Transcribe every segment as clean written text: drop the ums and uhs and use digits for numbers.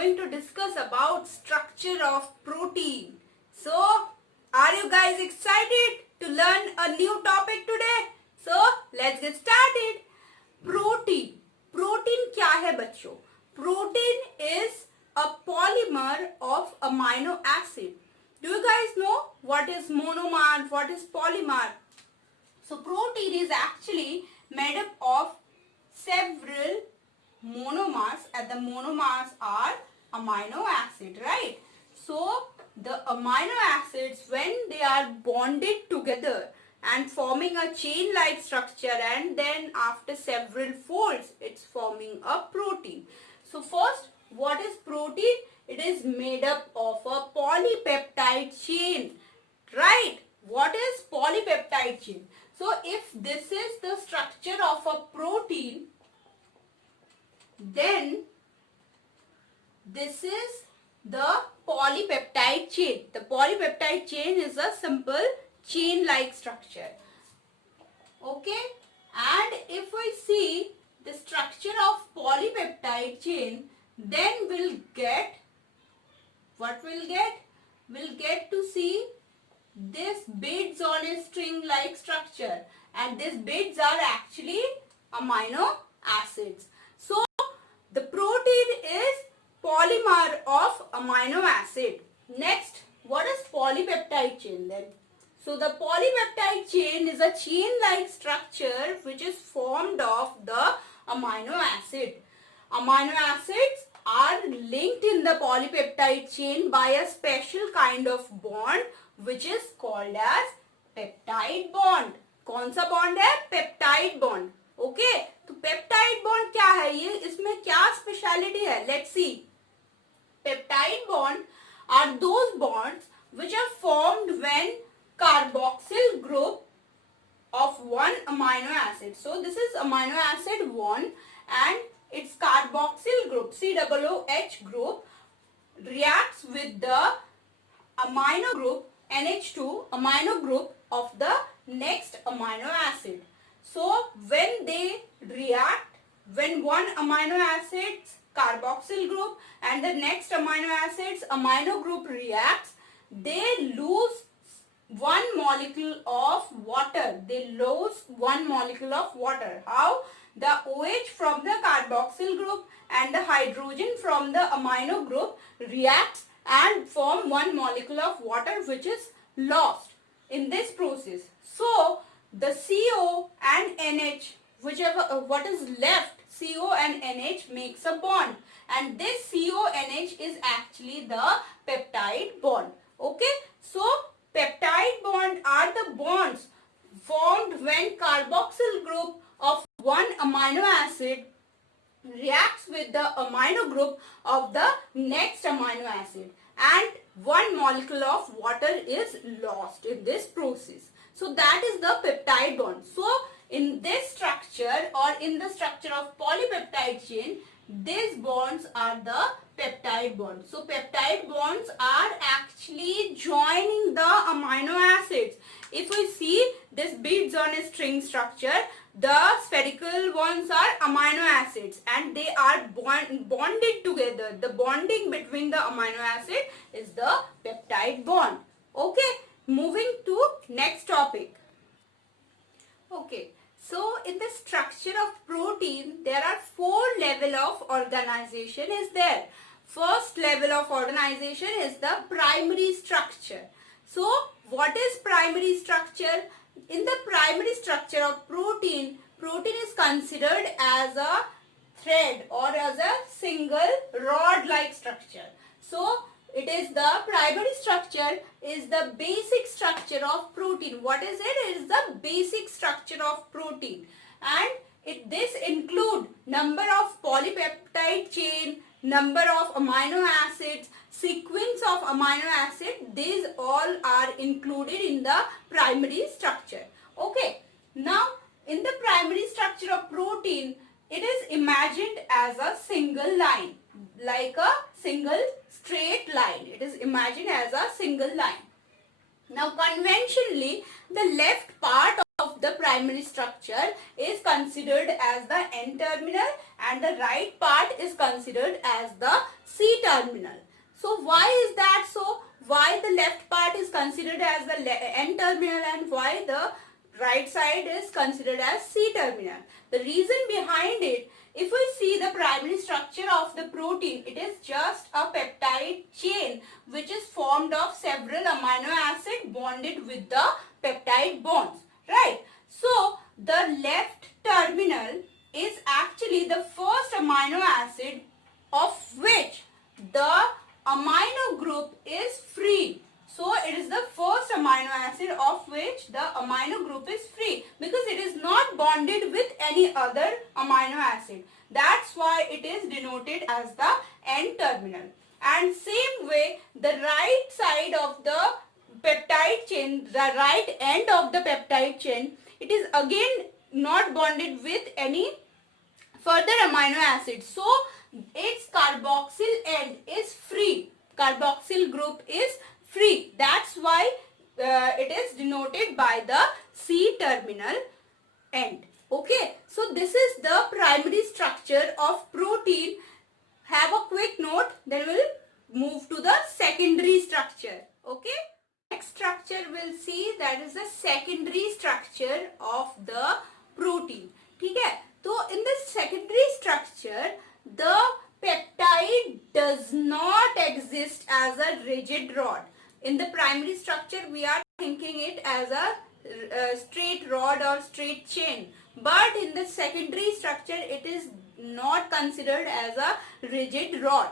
going to discuss about structure of protein. So, are you guys excited to learn a new topic today? So, let's get started. Protein. Protein क्या है बच्चों? Protein is a polymer of amino acid. Do you guys know what is monomer, what is polymer? So, protein is actually made up of several monomers, and the monomers are amino acid, right? So the amino acids, when they are bonded together and forming a chain like structure, and then after several folds it's forming a protein. So first, what is protein? It is made up of a polypeptide chain, right? What is polypeptide chain? So if this is the structure of a protein, then this is the polypeptide chain. The polypeptide chain is a simple chain-like structure. Okay? And if we see the structure of polypeptide chain, then we'll get, what we'll get? We'll get to see this beads on a string-like structure. And these beads are actually amino acids. So, the protein is polymer of amino acid. Next, what is polypeptide chain then? So, the polypeptide chain is a chain-like structure which is formed of the amino acid. Amino acids are linked in the polypeptide chain by a special kind of bond which is called as peptide bond. कौन सा bond है? Peptide bond. Okay तो peptide bond क्या है, ये इसमें क्या speciality है? Let's see. Peptide bond are those bonds which are formed when carboxyl group of one amino acid. So this is amino acid 1 and its carboxyl group COOH group reacts with the amino group NH2 amino group of the next amino acid. So when they react, when one amino acid's carboxyl group and the next amino acid's amino group reacts, they lose one molecule of water. They lose one molecule of water. How? The OH from the carboxyl group and the hydrogen from the amino group reacts and form one molecule of water which is lost in this process. So the CO and NH, whichever what is left, CO and NH makes a bond, and this CONH is actually the peptide bond. Okay, so peptide bond are the bonds formed when carboxyl group of one amino acid reacts with the amino group of the next amino acid, and one molecule of water is lost in this process. So that is the peptide bond. So in this structure or in the structure of polypeptide chain, these bonds are the peptide bonds. So peptide bonds are actually joining the amino acids. If we see this beads on a string structure, the spherical ones are amino acids and they are bonded together. The bonding between the amino acid is the peptide bond. Okay. Moving to next topic. Okay, so in the structure of protein, there are 4 levels of organization is there. First level of organization is the primary structure. So, what is primary structure? In the primary structure of protein, protein is considered as a thread or as a single rod-like structure. So, it is the primary structure is the basic structure of protein. What is it? It is the basic structure of protein, and this include number of polypeptide chain, number of amino acids, sequence of amino acid. These all are included in the primary structure. Okay. Now in the primary structure of protein, it is imagined as a single line, like a single straight line. It is imagined as a single line. Now conventionally, the left part of the primary structure is considered as the N terminal and the right part is considered as the C N-terminal. So why is that so? Why the left part is considered as the N-terminal and why the right side is considered as C-terminal? The reason behind it, if we see the primary structure of the protein, it is just a peptide chain which is formed of several amino acids bonded with the peptide bonds, right? So the left terminal is actually the first amino acid of which the amino group is free. So it is the first amino acid of which the amino group is free because it is not bonded with any other amino acid. That's why it is denoted as the N-terminal. And same way, the right side of the peptide chain, the right end of the peptide chain, it is again not bonded with any further amino acid. So its carboxyl end is free. Carboxyl group is free. That's why it is denoted by the C-terminal end. Okay, so this is the primary structure of protein. Have a quick note, then we'll move to the secondary structure. Okay, next structure we'll see, that is the secondary structure of the protein. Okay, so in the secondary structure, the peptide does not exist as a rigid rod. In the primary structure, we are thinking it as a straight rod or straight chain. But in the secondary structure, it is not considered as a rigid rod.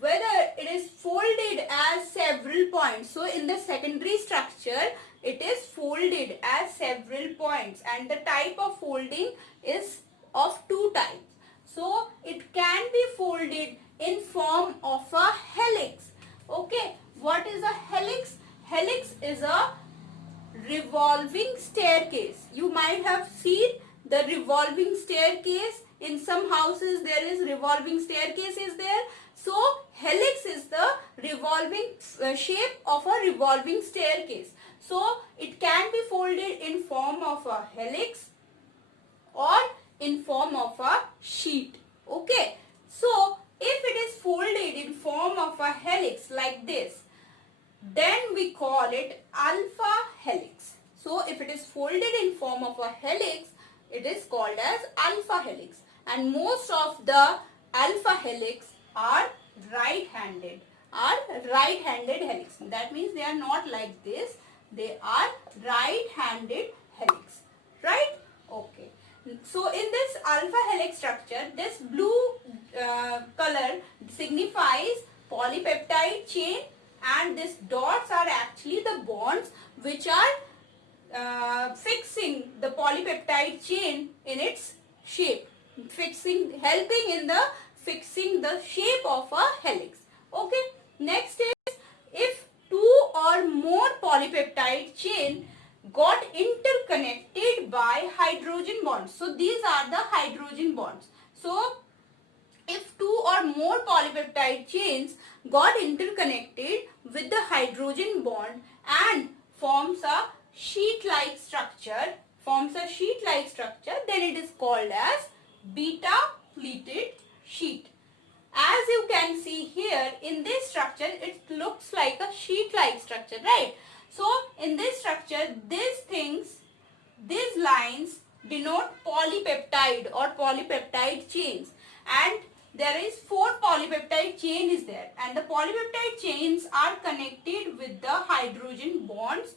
Whether it is folded as several points. So in the secondary structure, it is folded as several points, and the type of folding is of two types. So it can be folded in form of a helix. Okay, what is a helix? Helix is a revolving staircase. You might have seen the revolving staircase. In some houses there is revolving staircases there. So helix is the revolving shape of a revolving staircase. So it can be folded in form of a helix or in form of a sheet. Okay, so if it is folded in form of a helix like this, then we call it alpha helix. So if it is folded in form of a helix, it is called as alpha helix. And most of the alpha helix are right-handed, helix. That means they are not like this. They are right-handed helix, right? Okay. So in this alpha helix structure, this blue color signifies polypeptide chain, and these dots are actually the bonds which are fixing the polypeptide chain in its shape, helping in the fixing the shape of a helix. Okay, next is if two or more polypeptide chain got interconnected by hydrogen bonds. So these are the hydrogen bonds. So if two or more polypeptide chains got interconnected with the hydrogen bond and forms a sheet-like structure, then it is called as beta-pleated sheet. As you can see here, in this structure, it looks like a sheet-like structure, right? So in this structure, these lines denote polypeptide or polypeptide chains, and there is 4 polypeptide chain is there, and the polypeptide chains are connected with the hydrogen bonds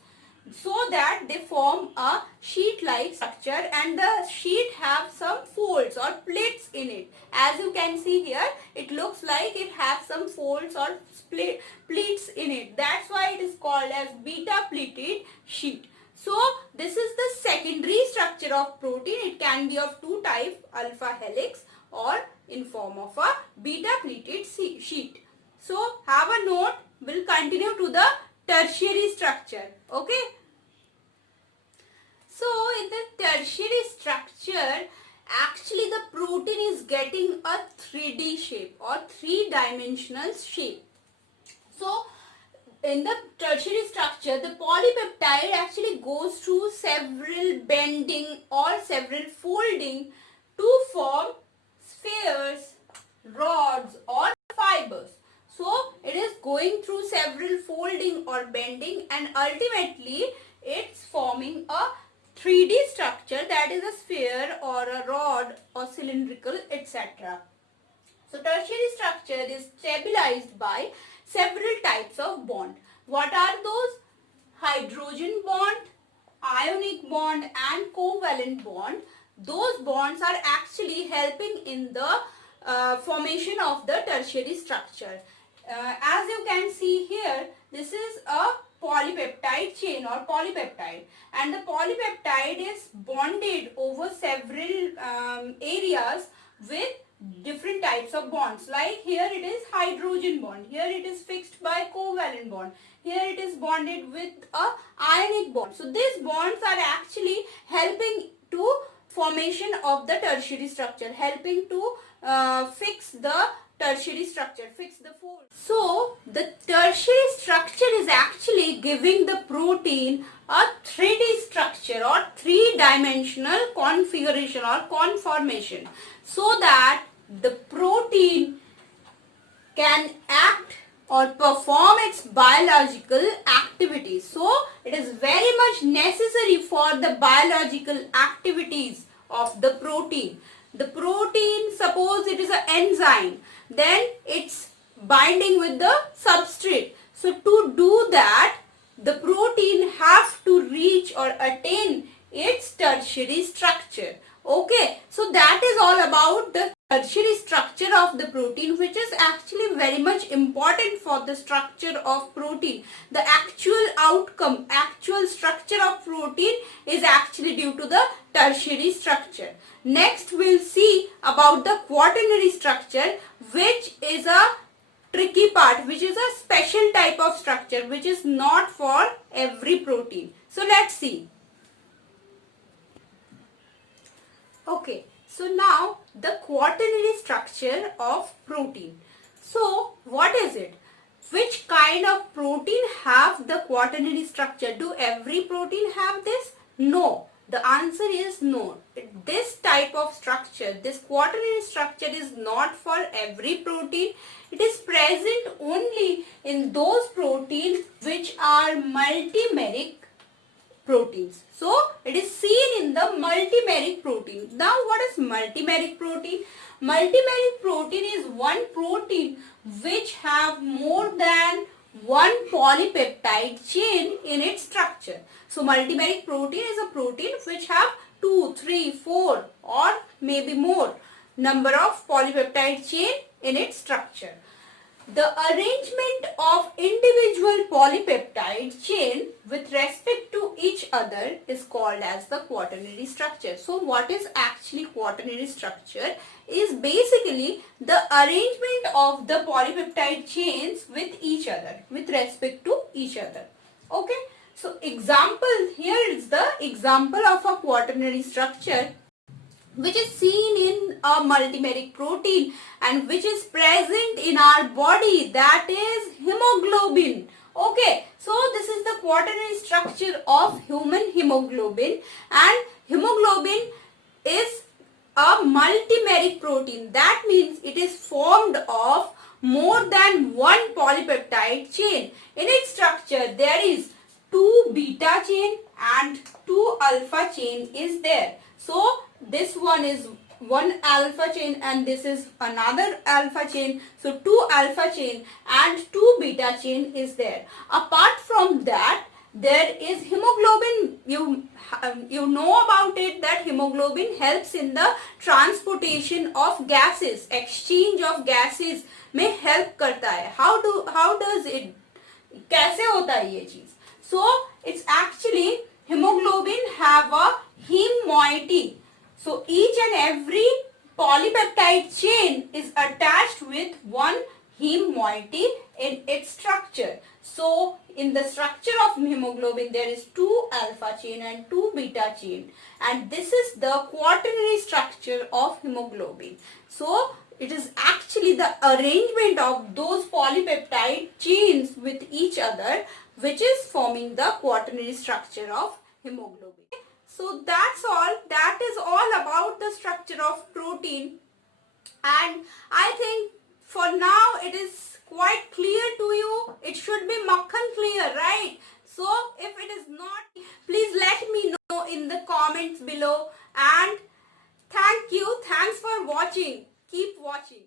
so that they form a sheet-like structure, and the sheet have some folds or plates in it. As you can see here, it looks like it has some folds or pleats in it. That's why it is called as beta-pleated sheet. So this is the secondary structure of protein. It can be of two types, alpha helix or in form of a beta-pleated sheet. So have a note. We'll continue to the tertiary structure. Okay. So in the tertiary structure, actually the protein is getting a 3D shape or three-dimensional shape. So in the tertiary structure, the polypeptide actually goes through several bending or several folding to form spheres, rods or fibers. several folding or bending, and ultimately it's forming a 3D structure, that is a sphere or a rod or cylindrical, etc. So tertiary structure is stabilized by several types of bond. What are those? Hydrogen bond, ionic bond and covalent bond. Those bonds are actually helping in the formation of the tertiary structure. As you can see here, this is a polypeptide chain or polypeptide, and the polypeptide is bonded over several areas with different types of bonds. Like here it is hydrogen bond, here it is fixed by covalent bond, here it is bonded with a ionic bond. So these bonds are actually helping to formation of the tertiary structure, helping to fix the tertiary structure, fix the fold. So the tertiary structure is actually giving the protein a 3D structure or three-dimensional configuration or conformation, so that the protein can act or perform its biological activities. So it is very much necessary for the biological activities of the protein. The protein, suppose it is an enzyme, then it's binding with the substrate. So to do that, the protein have to reach or attain its tertiary structure. Okay, so that is all about the tertiary structure of the protein, which is actually very much important for the structure of protein. The actual outcome, actual structure of protein is actually due to the tertiary structure. Next we'll see about the quaternary structure, which is a tricky part, which is a special type of structure which is not for every protein. So let's see. Okay, so now the quaternary structure of protein. So what is it? Which kind of protein have the quaternary structure? Do every protein have this? No. The answer is no. This type of structure, this quaternary structure, is not for every protein. It is present only in those proteins which are multimeric proteins. So it is seen in the multimeric protein. Now what is multimeric protein? Multimeric protein is one protein which have more than one polypeptide chain in its structure. So multimeric protein is a protein which have 2, 3, 4 or maybe more number of polypeptide chain in its structure. The arrangement of individual polypeptide chain with respect to each other is called as the quaternary structure. So what is actually quaternary structure? Is basically the arrangement of the polypeptide chains with each other, with respect to each other. Okay. So example, here is the example of a quaternary structure which is seen in a multimeric protein and which is present in our body, that is hemoglobin. Okay, so this is the quaternary structure of human hemoglobin, and hemoglobin is a multimeric protein. That means it is formed of more than one polypeptide chain. In its structure there is 2 beta chain and 2 alpha chain is there. So this one is one alpha chain and this is another alpha chain. So 2 alpha chain and 2 beta chain is there. Apart from that, there is hemoglobin. You know about it that hemoglobin helps in the transportation of gases, exchange of gases में help करता है. How does it? कैसे होता है ये चीज? So it's actually hemoglobin have a heme moiety. So each and every polypeptide chain is attached with one heme moiety in its structure. So in the structure of hemoglobin there is 2 alpha chain and 2 beta chain, and this is the quaternary structure of hemoglobin. So it is actually the arrangement of those polypeptide chains with each other which is forming the quaternary structure of hemoglobin. So that's all. That is all about the structure of protein, and I think for now it is quite clear to you. It should should be makhan clear, right? So if it is not, please let me know in the comments below. And thank you. Thanks for watching. Keep watching.